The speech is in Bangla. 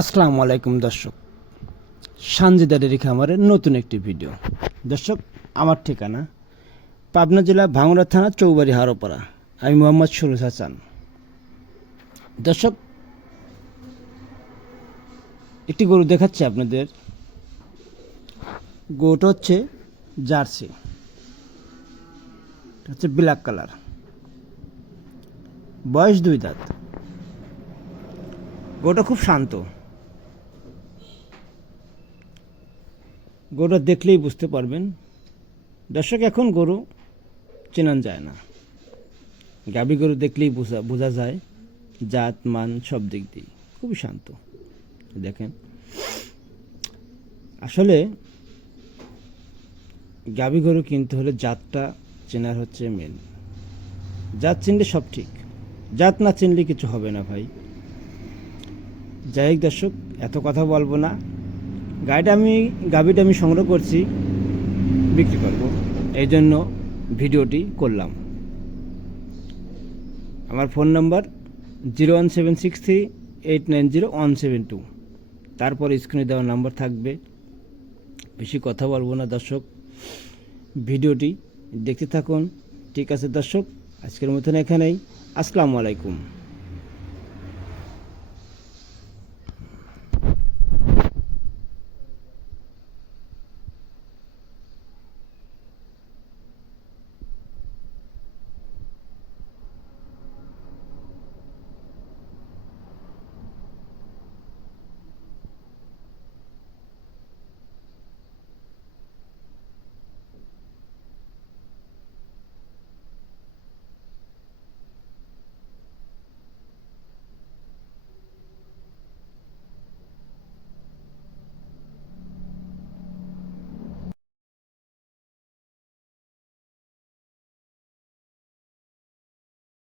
আসসালামু আলাইকুম দর্শক, সানজিদা ডেয়ারি খামারের নতুন একটি ভিডিও। দর্শক, আমার ঠিকানা পাবনা জেলা ভাঙড়া থানা চৌবাড়ি হারোপাড়া। আমি মোহাম্মদ সুরুজ হাসান। দর্শক, একটি গরু দেখাচ্ছি আপনাদের। গরুটা হচ্ছে জার্সি, হচ্ছে ব্ল্যাক কালার, বয়স 2 দাঁত। গরুটা খুব শান্ত। গরুটা দেখলেই বুঝতে পারবেন দর্শক, এখন গরু চেনান যায় না। গাভী গরু দেখলেই বোঝা যায় জাত মান সব দিক দিয়ে খুবই শান্ত। দেখেন, আসলে গাভী গরু কিনতে হলে জাতটা চেনার হচ্ছে মেন। জাত চিনলে সব ঠিক, জাত না চিনলে কিছু হবে না ভাই। যাই হোক দর্শক, এত কথা বলবো না। গাভীটা আমি সংগ্রহ করছি, বিক্রি করব, এই জন্য ভিডিওটি করলাম। আমার ফোন নাম্বার 01763890172। তারপর স্ক্রিনে দেওয়া নাম্বার থাকবে। বেশি কথা বলবো না দর্শক, ভিডিওটি দেখতে থাকুন। ঠিক আছে দর্শক, আজকের মতন এখানেই। আসসালামু আলাইকুম।